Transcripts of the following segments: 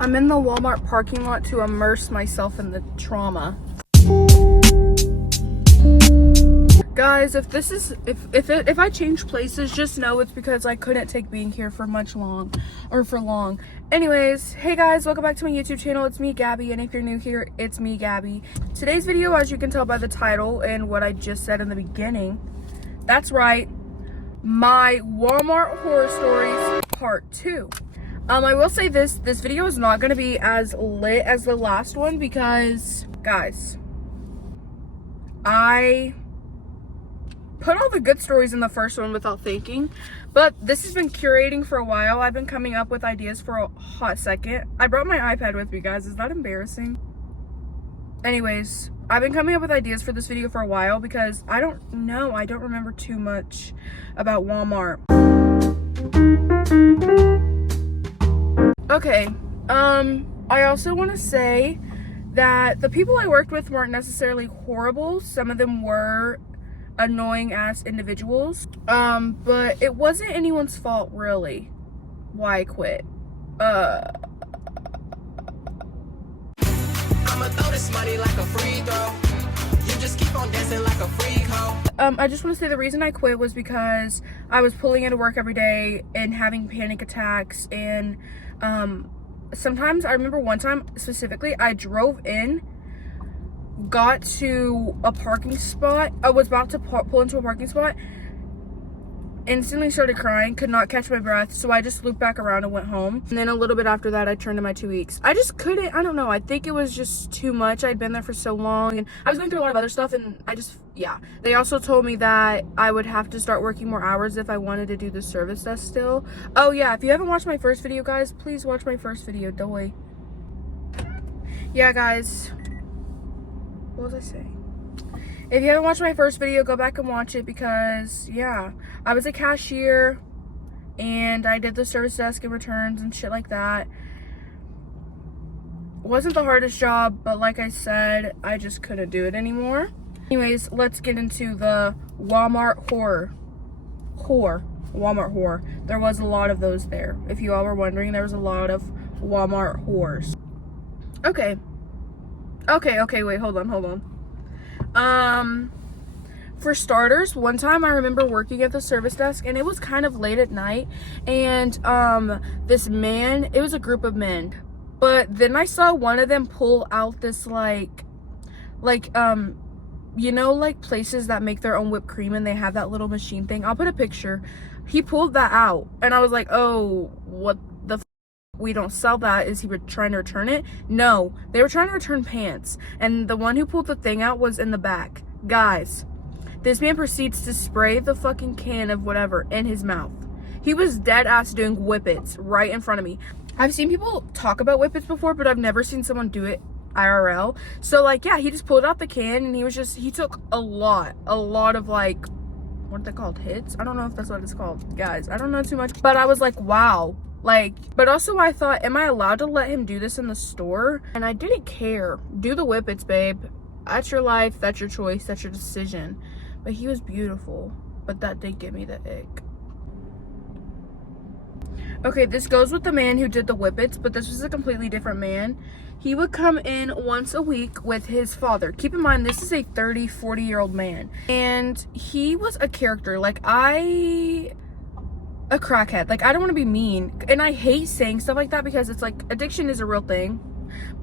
I'm in the Walmart parking lot to immerse myself in the trauma. Guys, if I change places, just know it's because I couldn't take being here for long. Anyways, hey guys, welcome back to my YouTube channel. It's me, Gabby, and if you're new here, it's me, Gabby. Today's video, as you can tell by the title and what I just said in the beginning, that's right, my Walmart horror stories part 2. I will say this video is not going to be as lit as the last one because, guys, I put all the good stories in the first one without thinking, but this has been curating for a while. I've been coming up with ideas for a hot second. I brought my iPad with me, guys. Is that embarrassing? Anyways, I've been coming up with ideas for this video for a while because I don't remember too much about Walmart. Okay, I also want to say that the people I worked with weren't necessarily horrible. Some of them were annoying ass individuals, but it wasn't anyone's fault really why I quit. I'ma throw this money like a free throw. You just keep on dancing like a freak hoe. I just want to say the reason I quit was because I was pulling into work every day and having panic attacks, and sometimes I remember one time specifically I drove in, got to a parking spot, I was about to pull into a parking spot, instantly started crying, could not catch my breath, so I just looped back around and went home. And then a little bit after that I turned in my 2 weeks. I just couldn't, I don't know, I think it was just too much. I'd been there for so long and I was going through a lot of other stuff, and they also told me that I would have to start working more hours if I wanted to do the service desk still. Oh yeah, if you haven't watched my first video, guys, please watch my first video. Doy. Yeah, guys, what was I saying? If you haven't watched my first video, go back and watch it because, yeah, I was a cashier and I did the service desk and returns and shit like that. Wasn't the hardest job, but like I said, I just couldn't do it anymore. Anyways, let's get into the Walmart horror. Walmart horror. There was a lot of those there. If you all were wondering, there was a lot of Walmart horrors. Okay, wait, hold on. For starters, one time I remember working at the service desk and it was kind of late at night, and this man, it was a group of men, but then I saw one of them pull out this you know, like places that make their own whipped cream and they have that little machine thing. I'll put a picture. He pulled that out and I was like, oh, what the f, we don't sell that. Is he trying to return it? No, they were trying to return pants, and the one who pulled the thing out was in the back. Guys, this man proceeds to spray the fucking can of whatever in his mouth. He was dead ass doing whippets right in front of me. I've seen people talk about whippets before, but I've never seen someone do it IRL. So like, yeah, he just pulled out the can and he took a lot of, like, what are they called, hits? I don't know if that's what it's called, guys. I don't know too much, but I was like, wow. Like, but also I thought, am I allowed to let him do this in the store? And I didn't care. Do the whippets, babe. That's your life, that's your choice, that's your decision. But he was beautiful, but that did give me the ick. Okay, this goes with the man who did the whippets, but this was a completely different man. He would come in once a week with his father. Keep in mind, this is a 40-year-old man. And he was a character. Like, a crackhead. Like, I don't want to be mean. And I hate saying stuff like that because it's like, addiction is a real thing.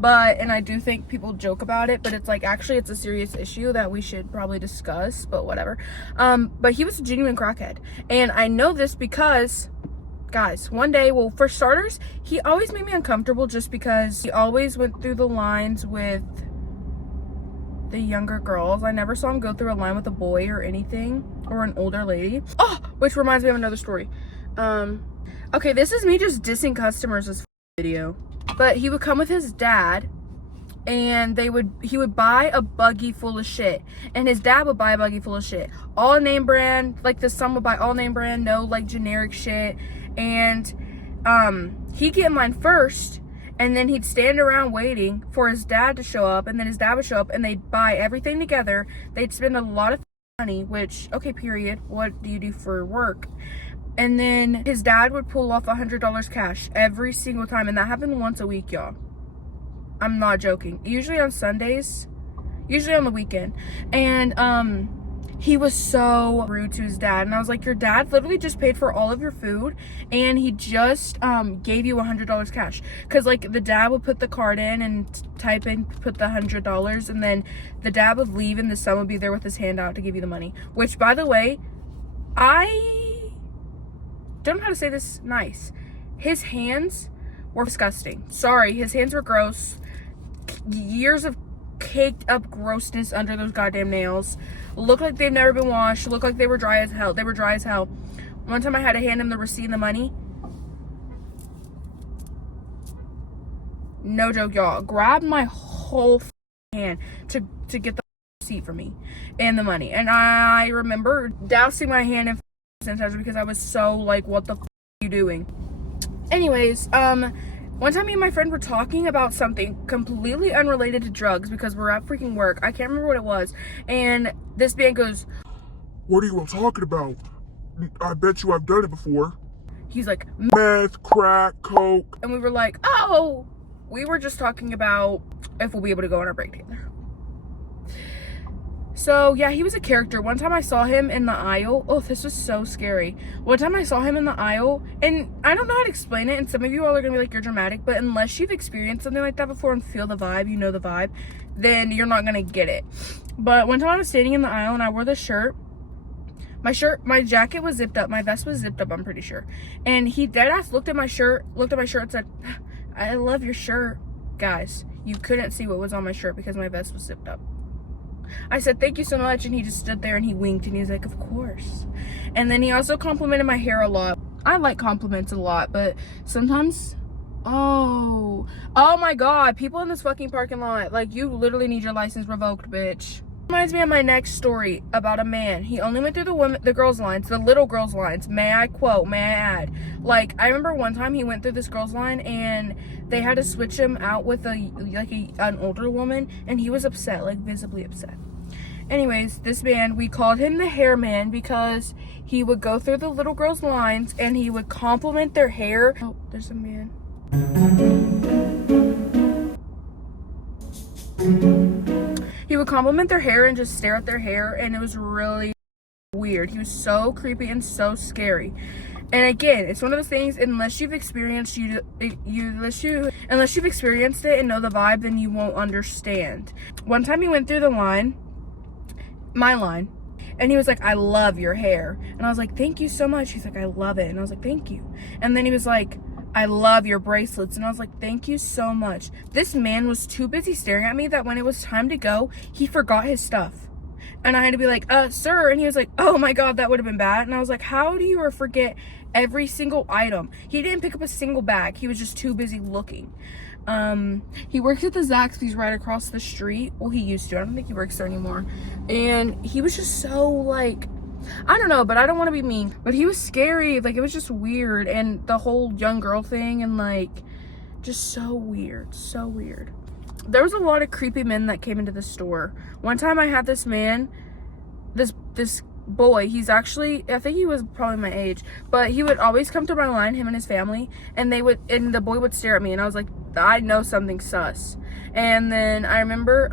And I do think people joke about it, but it's like, actually it's a serious issue that we should probably discuss, but whatever. But he was a genuine crackhead. And I know this because, guys, one day, well, for starters, he always made me uncomfortable just because he always went through the lines with the younger girls. I never saw him go through a line with a boy or anything, or an older lady. Oh, which reminds me of another story. Okay, this is me just dissing customers this video. But he would come with his dad, and he would buy a buggy full of shit, and his dad would buy a buggy full of shit, all name brand. Like, the son would buy all name brand, no like generic shit. And he'd get mine first, and then he'd stand around waiting for his dad to show up, and then his dad would show up, and they'd buy everything together. They'd spend a lot of money, which, okay, period, what do you do for work? And then his dad would pull off $100 cash every single time. And that happened once a week, y'all. I'm not joking. Usually on Sundays, usually on the weekend. And he was so rude to his dad. And I was like, your dad literally just paid for all of your food and he just gave you $100 cash. Because like the dad would put the card in and type in, put the $100, and then the dad would leave and the son would be there with his hand out to give you the money. Which, by the way, I don't know how to say this nice. His hands were disgusting. Sorry, his hands were gross. Years of caked up grossness under those goddamn nails. Looked like they've never been washed. Looked like they were dry as hell. They were dry as hell. One time I had to hand him the receipt and the money. No joke, y'all. Grabbed my whole hand to get the receipt for me and the money. And I remember dousing my hand in sanitizer because I was so like, what the are you doing? Anyways, one time me and my friend were talking about something completely unrelated to drugs because we're at freaking work. I can't remember what it was. And this man goes, "What are you all talking about? I bet you I've done it before." He's like, "Meth, crack, coke." and we were like, oh, we were just talking about if we'll be able to go on our break together. So yeah, he was a character. One time I saw him in the aisle. Oh, this was so scary. One time I saw him in the aisle, and I don't know how to explain it, and some of you all are gonna be like, you're dramatic, but unless you've experienced something like that before and feel the vibe, you know the vibe, then you're not gonna get it. But one time I was standing in the aisle and I wore the shirt. My jacket was zipped up, my vest was zipped up, I'm pretty sure. And he deadass looked at my shirt and said, "I love your shirt." Guys, you couldn't see what was on my shirt because my vest was zipped up. I said, "Thank you so much," and he just stood there and he winked and he was like, "Of course." And then he also complimented my hair a lot. I like compliments a lot, but sometimes, oh my god, people in this fucking parking lot, like, you literally need your license revoked, bitch. Reminds me of my next story about a man. He only went through the girls' lines, the little girls' lines. May I quote, may I add? Like, I remember one time he went through this girls' line and they had to switch him out with an older woman, and he was upset, like visibly upset. Anyways, this man, we called him the hair man because he would go through the little girls' lines and he would compliment their hair. Oh, there's a man. He would compliment their hair and just stare at their hair, and it was really weird. He was so creepy and so scary. And again, it's one of those things, unless you've experienced unless you've experienced it and know the vibe, then you won't understand. One time he went through the line, my line, and he was like, "I love your hair." And I was like, "Thank you so much." He's like, "I love it." And I was like, "Thank you." And then he was like, "I love your bracelets." And I was like, "Thank you so much." This man was too busy staring at me that when it was time to go, he forgot his stuff. And I had to be like, "Sir." And he was like, "Oh my god, that would have been bad." And I was like, "How do you forget every single item?" He didn't pick up a single bag. He was just too busy looking. He works at the Zaxby's right across the street. Well, he used to. I don't think he works there anymore. And he was just so, like, I don't know, but I don't want to be mean, but he was scary. Like, it was just weird. And the whole young girl thing, and like, just so weird, so weird. There was a lot of creepy men that came into the store. One time I had this man, this boy, he's actually, I think he was probably my age, but he would always come to my line, him and his family, and the boy would stare at me, and I was like, I know something's sus. And then I remember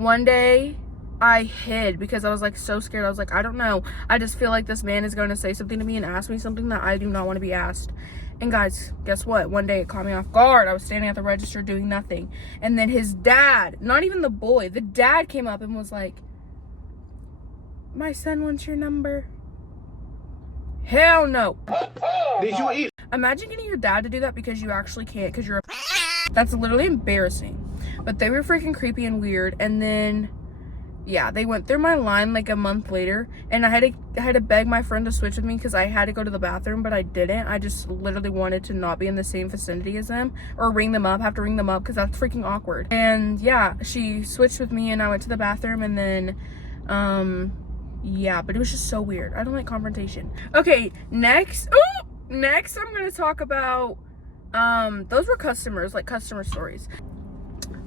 one day I hid because I was like so scared. I was like, I don't know, I just feel like this man is going to say something to me and ask me something that I do not want to be asked. And guys, guess what? One day it caught me off guard. I was standing at the register doing nothing, and then his dad, not even the boy, the dad came up and was like, "My son wants your number." Hell no. Did you eat? Imagine getting your dad to do that because you actually can't, because you're that's literally embarrassing. But they were freaking creepy and weird. And then yeah, they went through my line like a month later, and I had to beg my friend to switch with me because I had to go to the bathroom, but I didn't. I just literally wanted to not be in the same vicinity as them, or have to ring them up because that's freaking awkward. And yeah, she switched with me and I went to the bathroom, and then yeah, but it was just so weird. I don't like confrontation. Okay, next I'm gonna talk about those were customers, like customer stories.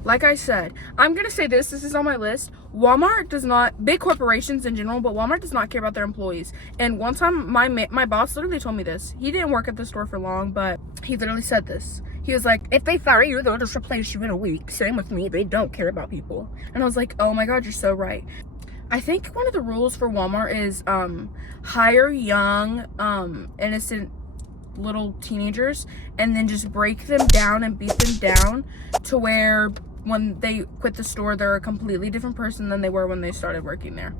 like I said, I'm gonna say this is on my list. Walmart does not, big corporations in general, but Walmart does not care about their employees. And one time my boss literally told me this. He didn't work at the store for long, but he literally said this. He was like, if they fire you, they'll just replace you in a week. Same with me, they don't care about people. And I was like, oh my God, you're so right. I think one of the rules for Walmart is hire young, innocent little teenagers and then just break them down and beat them down to where when they quit the store, they're a completely different person than they were when they started working there.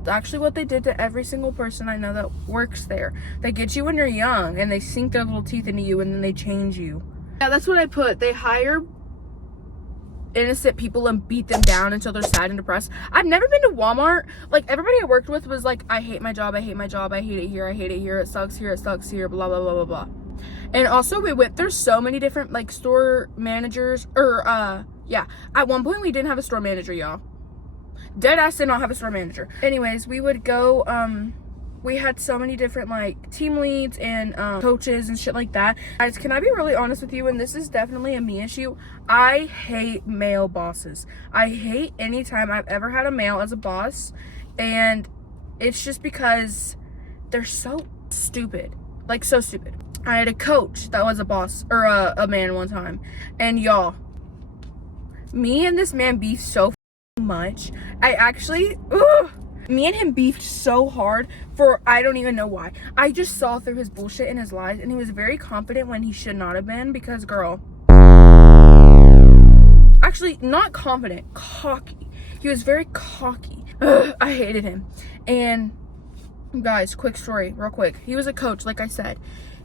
It's actually what they did to every single person I know that works there. They get you when you're young and they sink their little teeth into you and then they change you. Yeah, that's what I put. They hire innocent people and beat them down until they're sad and depressed. I've never been to Walmart. Like, everybody I worked with was like, I hate my job, I hate my job, I hate it here, I hate it here, it sucks here, blah, blah, blah, blah, blah. And also we went, there's so many different like store managers, or yeah, at one point we didn't have a store manager, y'all. Dead ass did not have a store manager. Anyways, we would go, we had so many different like team leads and coaches and shit like that. Guys, can I be really honest with you? And this is definitely a me issue. I hate male bosses. I hate any time I've ever had a male as a boss, and it's just because they're so stupid. Like, so stupid. I had a coach that was a boss, or a man one time, and y'all, me and this man beefed so much. I actually, me and him beefed so hard for I don't even know why. I just saw through his bullshit and his lies, and he was very confident when he should not have been, because girl, actually not confident, cocky. He was very cocky. I hated him. And guys, quick story, real quick. He was a coach, like I said.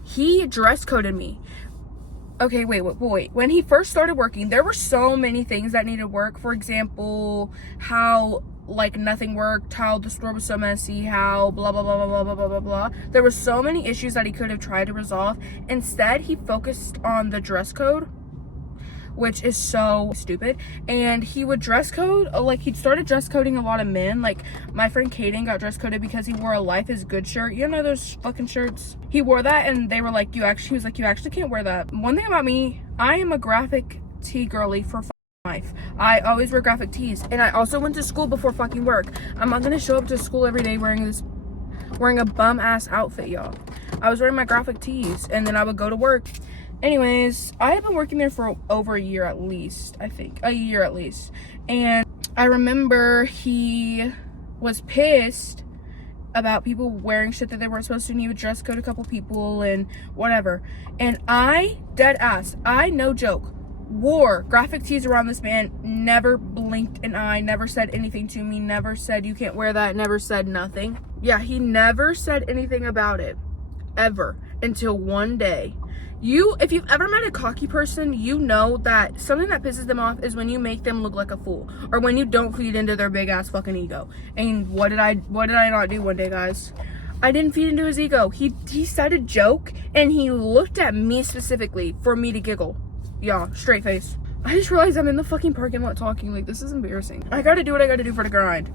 He dress coded me. Okay, wait. When he first started working, there were so many things that needed work. For example, how like nothing worked, how the store was so messy, how blah blah blah blah blah blah blah blah. There were so many issues that he could have tried to resolve. Instead, he focused on the dress code, which is so stupid. And he would dress code, like he'd started dress coding a lot of men. Like my friend Kaden got dress coded because he wore a Life is Good shirt. You know those fucking shirts? He wore that and they were like, he was like, you actually can't wear that. One thing about me, I am a graphic tee girly for life. I always wear graphic tees, and I also went to school before fucking work. I'm not gonna show up to school every day wearing a bum ass outfit, y'all. I was wearing my graphic tees and then I would go to work. Anyways, I have been working there for over a year at least, I think. A year at least. And I remember he was pissed about people wearing shit that they weren't supposed to, and he would dress code a couple people and whatever. And I, dead ass, I no joke, wore graphic tees around this man, never blinked an eye, never said anything to me, never said you can't wear that, never said nothing. Yeah, he never said anything about it, ever, until one day. If you've ever met a cocky person, you know that something that pisses them off is when you make them look like a fool, or when you don't feed into their big ass fucking ego. And what did I not do one day, guys? I didn't feed into his ego. He said a joke and he looked at me specifically for me to giggle. Yeah, straight face. I just realized I'm in the fucking parking lot talking. Like, this is embarrassing. I gotta do what I gotta do for the grind.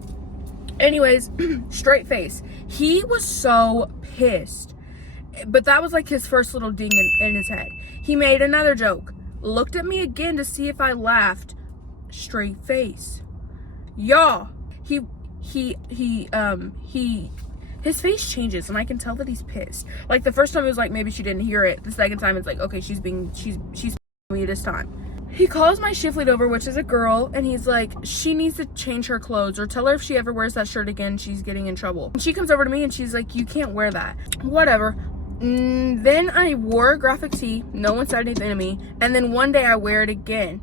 Anyways, straight face. He was so pissed. But that was like his first little ding in his head. He made another joke, looked at me again to see if I laughed, straight face. Y'all, his face changes and I can tell that he's pissed. Like the first time it was like maybe she didn't hear it. The second time it's like, okay, she's me this time. He calls my shift lead over, which is a girl, and he's like, she needs to change her clothes, or tell her if she ever wears that shirt again, she's getting in trouble. And she comes over to me and she's like, you can't wear that. Whatever. Then I wore a graphic tee. No one said anything to me. And then one day I wear it again.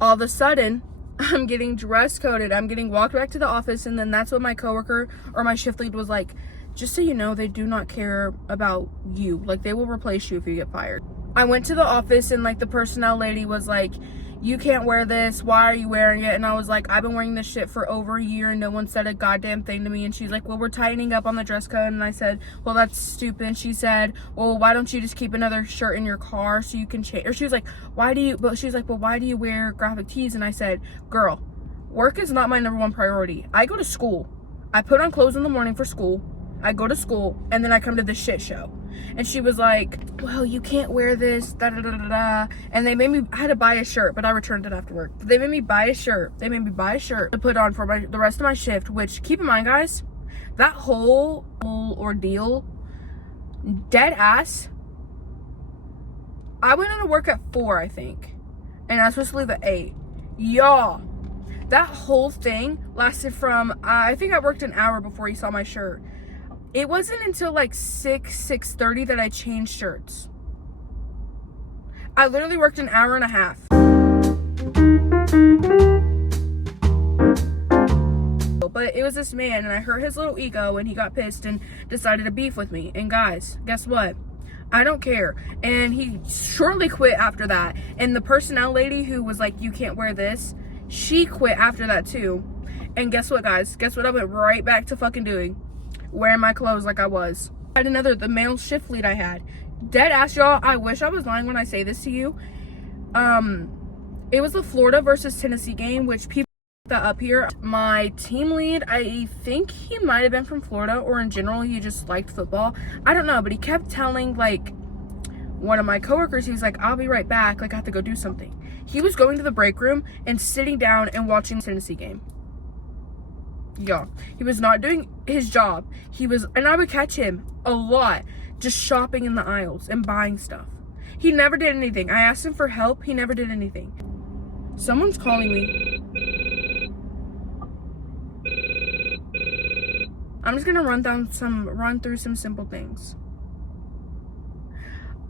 All of a sudden, I'm getting dress coded. I'm getting walked back to the office. And then that's when my coworker or my shift lead was like, just so you know, they do not care about you. Like, they will replace you if you get fired. I went to the office and like the personnel lady was like, you can't wear this, why are you wearing it? And I was like, I've been wearing this shit for over a year and no one said a goddamn thing to me. And she's like, well, we're tightening up on the dress code. And I said, well, that's stupid. And she said, well, why don't you just keep another shirt in your car so you can change? Or she was like, why do you wear graphic tees? And I said, girl, work is not my number one priority. I go to school. I put on clothes in the morning for school. I go to school, and then I come to this shit show. And she was like, well, you can't wear this, da da da da da. And they made me, I had to buy a shirt, but I returned it after work. They made me buy a shirt. They made me buy a shirt to put on for the rest of my shift, which, keep in mind, guys, that whole ordeal, dead ass, I went into work at 4, I think. And I was supposed to leave at 8. Y'all, that whole thing lasted from, I think I worked an hour before he saw my shirt. It wasn't until like 6:30 that I changed shirts. I literally worked an hour and a half. But it was this man, and I hurt his little ego, and he got pissed and decided to beef with me. And guys, guess what? I don't care. And he shortly quit after that. And the personnel lady who was like, you can't wear this, she quit after that too. And guess what, guys? Guess what I went right back to fucking doing? Wearing my clothes like I was. I had the male shift lead I had. Dead ass, y'all. I wish I was lying when I say this to you. It was the Florida versus Tennessee game, which people that up here. My team lead, I think he might have been from Florida, or in general, he just liked football. I don't know, but he kept telling, like, one of my coworkers, he was like, I'll be right back. Like, I have to go do something. He was going to the break room and sitting down and watching the Tennessee game. Y'all, he was not doing his job. He was, and I would catch him a lot just shopping in the aisles and buying stuff. He never did anything. I asked him for help. He never did anything. Someone's calling me. I'm just gonna run through some simple things.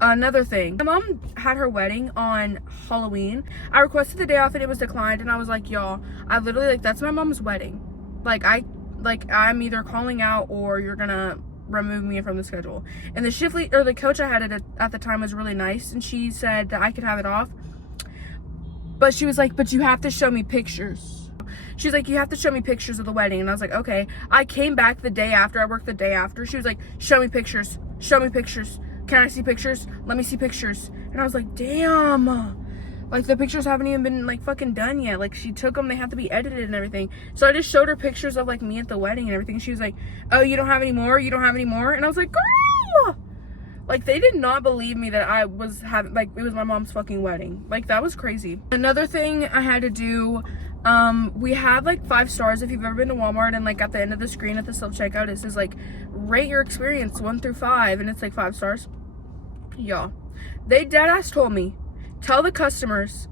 Another thing, my mom had her wedding on Halloween. I requested the day off and it was declined, and I was like, y'all, I literally, like, that's my mom's wedding. I'm either calling out or you're gonna remove me from the schedule. And the shift lead, or the coach I had at the time, was really nice, and she said that I could have it off. But she was like, but you have to show me pictures. She's like, you have to show me pictures of the wedding. And I was like, okay. I came back the day after. I worked the day after. She was like, show me pictures. Show me pictures. Can I see pictures? Let me see pictures. And I was like, damn. Like, the pictures haven't even been, like, fucking done yet. Like, she took them. They have to be edited and everything. So I just showed her pictures of, like, me at the wedding and everything. She was like, oh, you don't have any more? You don't have any more? And I was like, girl! Like, they did not believe me that I was having, like, it was my mom's fucking wedding. Like, that was crazy. Another thing I had to do, we have, like, 5 stars. If you've ever been to Walmart, and, like, at the end of the screen at the self-checkout, it says, like, rate your experience 1 through 5, and it's, like, 5 stars. Y'all, they deadass told me, tell the customers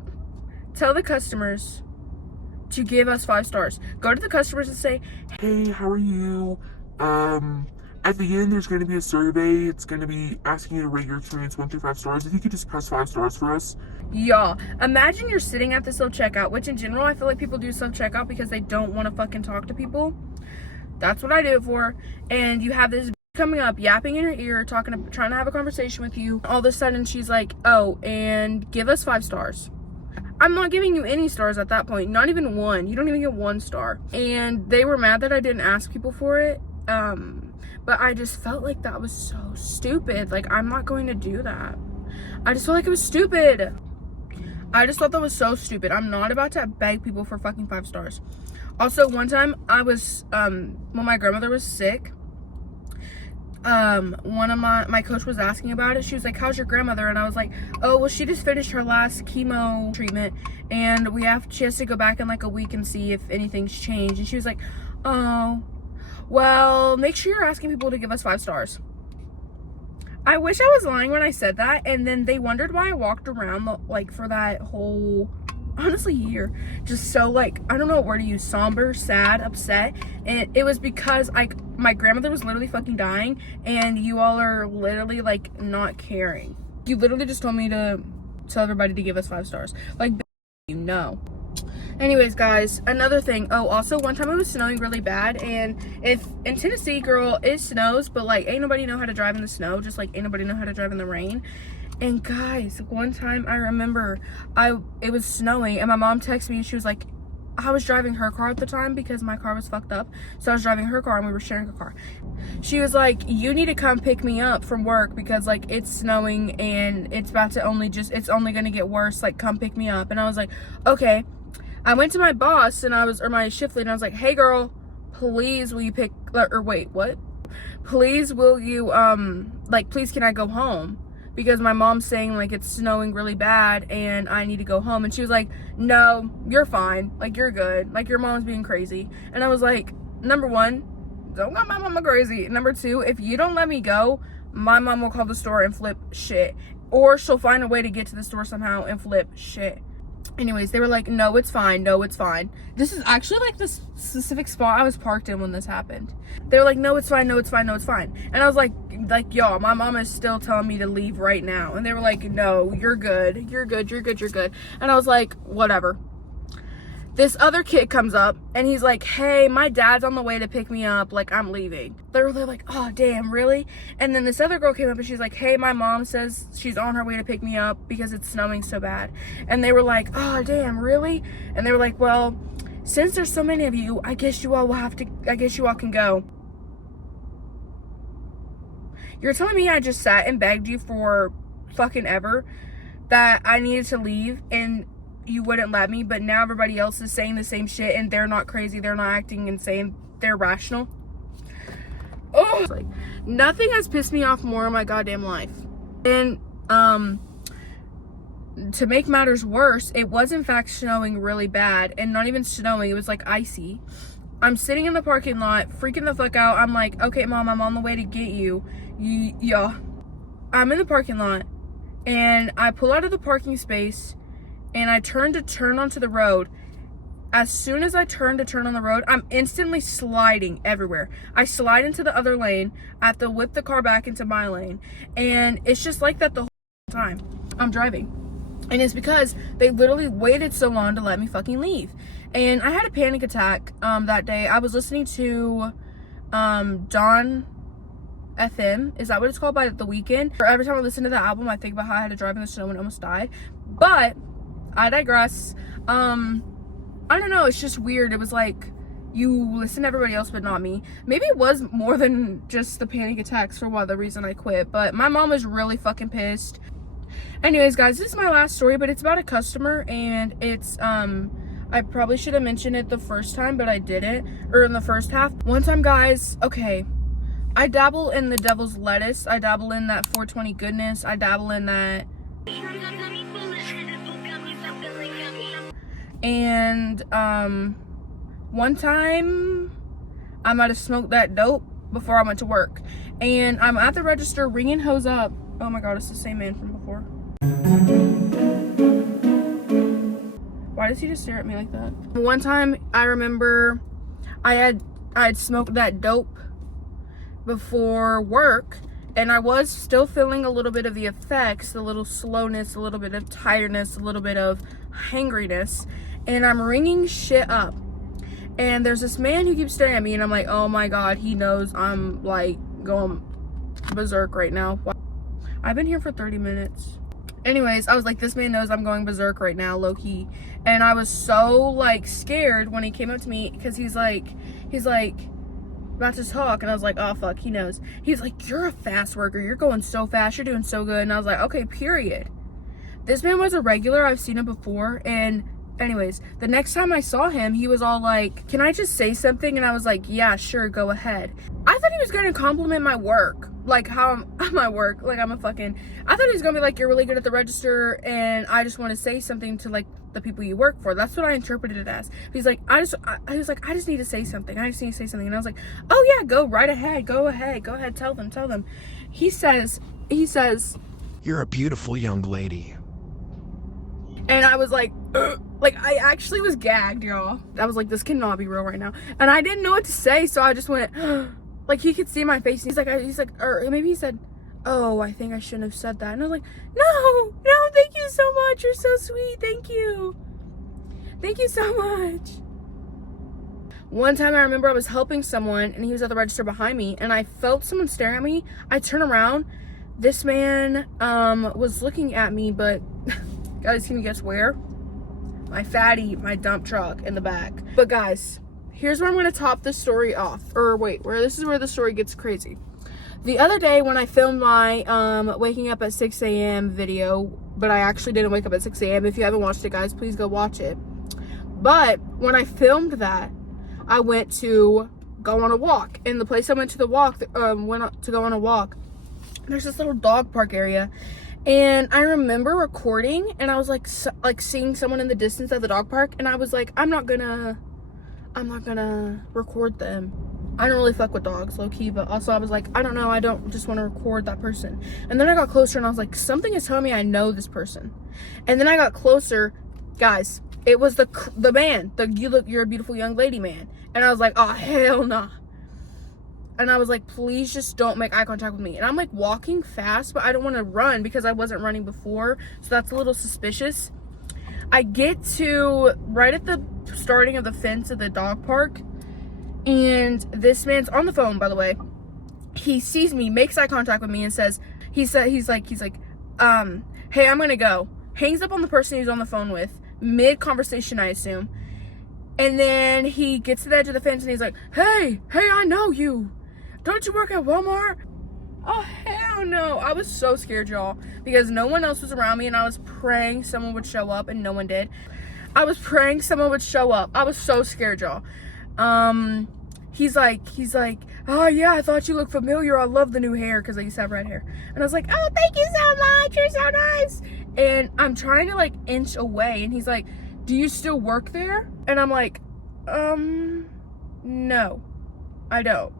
to give us 5 stars. Go to the customers and say, hey, how are you? At the end, there's going to be a survey. It's going to be asking you to rate your experience 1 through 5 stars. If you could just press 5 stars for us. y'all, imagine you're sitting at the self-checkout, which in general, I feel like people do self-checkout because they don't want to fucking talk to people. That's what I do it for. And you have this coming up, yapping in your ear, trying to have a conversation with you. All of a sudden, she's like, oh, and give us 5 stars. I'm not giving you any stars at that point. Not even 1. You don't even get 1 star. And they were mad that I didn't ask people for it. But I just felt like that was so stupid. Like, I'm not going to do that. I just felt like it was stupid. I just thought that was so stupid. I'm not about to beg people for fucking 5 stars. Also, one time I was, when my grandmother was sick, one of my coach was asking about it. She was like, how's your grandmother? And I was like, oh, well, she just finished her last chemo treatment, and she has to go back in like a week and see if anything's changed. And she was like, oh, well, make sure you're asking people to give us 5 stars. I wish I was lying when I said that. And then they wondered why I walked around like for that whole, honestly, year, just so, like, I don't know what word to use, somber, sad, upset. And it was because my grandmother was literally fucking dying, and you all are literally, like, not caring. You literally just told me to tell everybody to give us 5 stars. Like, you know. Anyways, guys, another thing. Oh, also, one time it was snowing really bad, and if in Tennessee, girl, it snows, but, like, ain't nobody know how to drive in the snow, just like ain't nobody know how to drive in the rain. And guys, one time I remember it was snowing, and my mom texted me, and she was like, I was driving her car at the time because my car was fucked up. So I was driving her car and we were sharing a car. She was like, you need to come pick me up from work because, like, it's snowing and it's about to it's only going to get worse. Like, come pick me up. And I was like, okay. I went to my boss and or my shift lead, and I was like, hey girl, please will you wait, what? please will you, like, please can I go home? Because my mom's saying, like, it's snowing really bad and I need to go home. And she was like, no, you're fine. Like, you're good. Like, your mom's being crazy. And I was like, number one, don't let my mama crazy. Number two, if you don't let me go, my mom will call the store and flip shit. Or she'll find a way to get to the store somehow and flip shit. Anyways, they were like, no, it's fine. No, it's fine. This is actually like the specific spot I was parked in when this happened. They were like, no, it's fine. No, it's fine. No, it's fine. And I was like, y'all, my mom is still telling me to leave right now. And they were like, no, you're good. You're good. You're good. You're good. And I was like, whatever. This other kid comes up and he's like, hey, my dad's on the way to pick me up. Like, I'm leaving. They're like, oh, damn, really? And then this other girl came up and she's like, hey, my mom says she's on her way to pick me up because it's snowing so bad. And they were like, oh, damn, really? And they were like, well, since there's so many of you, I guess you all can go. You're telling me I just sat and begged you for fucking ever that I needed to leave and you wouldn't let me, but now everybody else is saying the same shit and they're not crazy, they're not acting insane, they're rational. Oh, like, nothing has pissed me off more in my goddamn life. And to make matters worse, it was in fact snowing really bad, and not even snowing, it was like icy. I'm sitting in the parking lot freaking the fuck out. I'm like, okay, mom, I'm on the way to get you. Yeah, I'm in the parking lot and I pull out of the parking space and I turn onto the road. As soon as I turn on the road, I'm instantly sliding everywhere. I slide into the other lane. I have to whip the car back into my lane. And it's just like that the whole time I'm driving. And it's because they literally waited so long to let me fucking leave. And I had a panic attack that day. I was listening to Dawn FM. Is that what it's called? By The Weeknd. Every time I listen to that album, I think about how I had to drive in the snow and almost died. But I digress. I don't know, it's just weird. It was like you listen to everybody else but not me. Maybe it was more than just the panic attacks for the reason I quit, but my mom was really fucking pissed. Anyways, guys, this is my last story, but it's about a customer, and it's I probably should have mentioned it the first time, but I didn't, or in the first half. One time, guys, okay, I dabble in the devil's lettuce, I dabble in that 420 goodness, I dabble in that. And one time I might have smoked that dope before I went to work, and I'm at the register ringing hoes up. Oh my god, it's the same man from before. Why does he just stare at me like that? One time I remember I had smoked that dope before work, and I was still feeling a little bit of the effects, a little slowness, a little bit of tiredness, a little bit of hangriness, and I'm ringing shit up. And there's this man who keeps staring at me, and I'm like, oh my god, he knows I'm like going berserk right now. I've been here for 30 minutes. Anyways, I was like, this man knows I'm going berserk right now, low key. And I was so like scared when he came up to me, because he's like about to talk, and I was like, oh fuck, he knows. He's like, you're a fast worker, you're going so fast, you're doing so good. And I was like, okay, period. This man was a regular, I've seen him before. And anyways, the next time I saw him, he was all like, can I just say something? And I was like, yeah, sure, go ahead. I thought he was gonna compliment my work, like how my work, like I thought he was gonna be like, you're really good at the register, and I just want to say something to like the people you work for. That's what I interpreted it as. He's like, I just need to say something. I just need to say something. And I was like, oh yeah, go right ahead. Go ahead. Tell them. He says, you're a beautiful young lady. And I was like, ugh. Like I actually was gagged, y'all. I was like, this cannot be real right now. And I didn't know what to say, so I just went, ugh. Like he could see my face. And he's like, or maybe he said, oh, I think I shouldn't have said that. And I was like, no, thank you so much. You're so sweet. Thank you so much. One time I remember I was helping someone, and he was at the register behind me, and I felt someone staring at me. I turn around. This man was looking at me, but guys, can you guess where? My fatty, my dump truck in the back. But guys, here's where I'm gonna top this story off. Or wait, this is where the story gets crazy. The other day when I filmed my waking up at 6 a.m. video, but I actually didn't wake up at 6 a.m. If you haven't watched it, guys, please go watch it. But when I filmed that, I went to go on a walk. And the place I went to go on a walk, there's this little dog park area. And I remember recording, and I was like seeing someone in the distance at the dog park, and I was like, I'm not gonna record them. I don't really fuck with dogs, low-key, but also I was like, I don't know, I don't just want to record that person. And then I got closer, and I was like, something is telling me I know this person. And then I got closer, guys, it was the man, you're a beautiful young lady man. And I was like, oh, hell nah. And I was like, please just don't make eye contact with me. And I'm like walking fast, but I don't want to run because I wasn't running before. So that's a little suspicious. I get to right at the starting of the fence of the dog park. And this man's on the phone, by the way. He sees me, makes eye contact with me, and says, he's like, hey, I'm gonna go. Hangs up on the person he's on the phone with, mid-conversation, I assume. And then he gets to the edge of the fence and he's like, hey, I know you. Don't you work at Walmart? Oh, hell no. I was so scared, y'all, because no one else was around me, and I was praying someone would show up, and no one did. I was praying someone would show up. I was so scared, y'all. He's like, oh yeah, I thought you looked familiar. I love the new hair, because I used to have red hair. And I was like, oh, thank you so much. You're so nice. And I'm trying to like inch away, and he's like, do you still work there? And I'm like, no, I don't.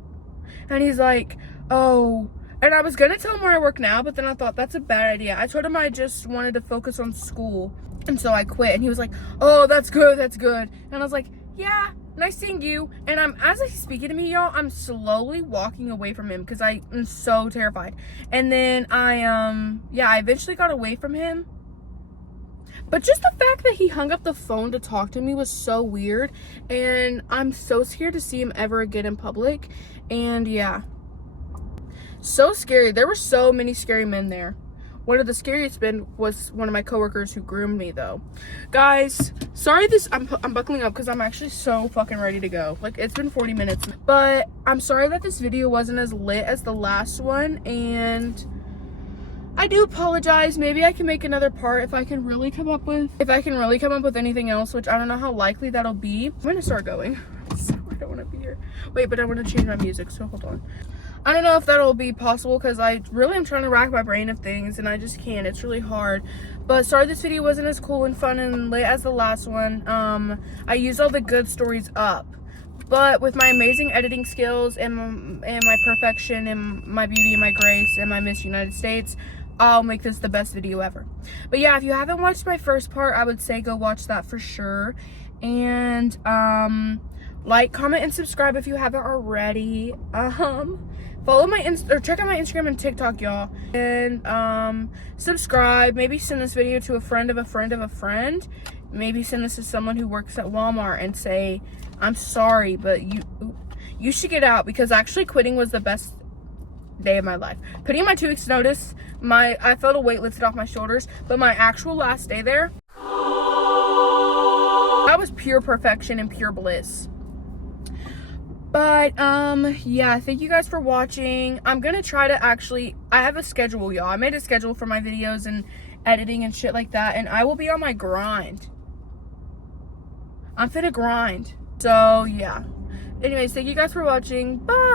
And he's like, oh. And I was gonna tell him where I work now, but then I thought that's a bad idea. I told him I just wanted to focus on school, and so I quit. And he was like, oh, that's good. And I was like, yeah, nice seeing you. And as he's speaking to me, y'all, I'm slowly walking away from him because I am so terrified. And then I eventually got away from him. But just the fact that he hung up the phone to talk to me was so weird. And I'm so scared to see him ever again in public. And yeah, so scary. There were so many scary men there. One of the scariest men was one of my coworkers who groomed me, though. Guys, sorry I'm buckling up because I'm actually so fucking ready to go. Like, it's been 40 minutes. But I'm sorry that this video wasn't as lit as the last one, and I do apologize. Maybe I can make another part if I can really come up with anything else, which I don't know how likely that'll be. I'm gonna start going. I don't want to be here. Wait, but I want to change my music, so hold on. I don't know if that'll be possible because I really am trying to rack my brain of things and I just can't. It's really hard. But sorry this video wasn't as cool and fun and lit as the last one. I used all the good stories up. But with my amazing editing skills and my perfection and my beauty and my grace and my Miss United States, I'll make this the best video ever. But yeah, if you haven't watched my first part, I would say go watch that for sure. And like, comment, and subscribe if you haven't already. Follow my check out my Instagram and TikTok, y'all. And subscribe. Maybe send this video to a friend of a friend of a friend. Maybe send this to someone who works at Walmart and say, I'm sorry, but you should get out, because actually quitting was the best day of my life. Putting in my 2 weeks notice, I felt a weight lifted off my shoulders, but my actual last day there, that was pure perfection and pure bliss. But yeah, thank you guys for watching. I'm gonna try to I have a schedule, y'all. I made a schedule for my videos and editing and shit like that, and I will be on my grind. I'm finna grind. So yeah. Anyways, thank you guys for watching. Bye.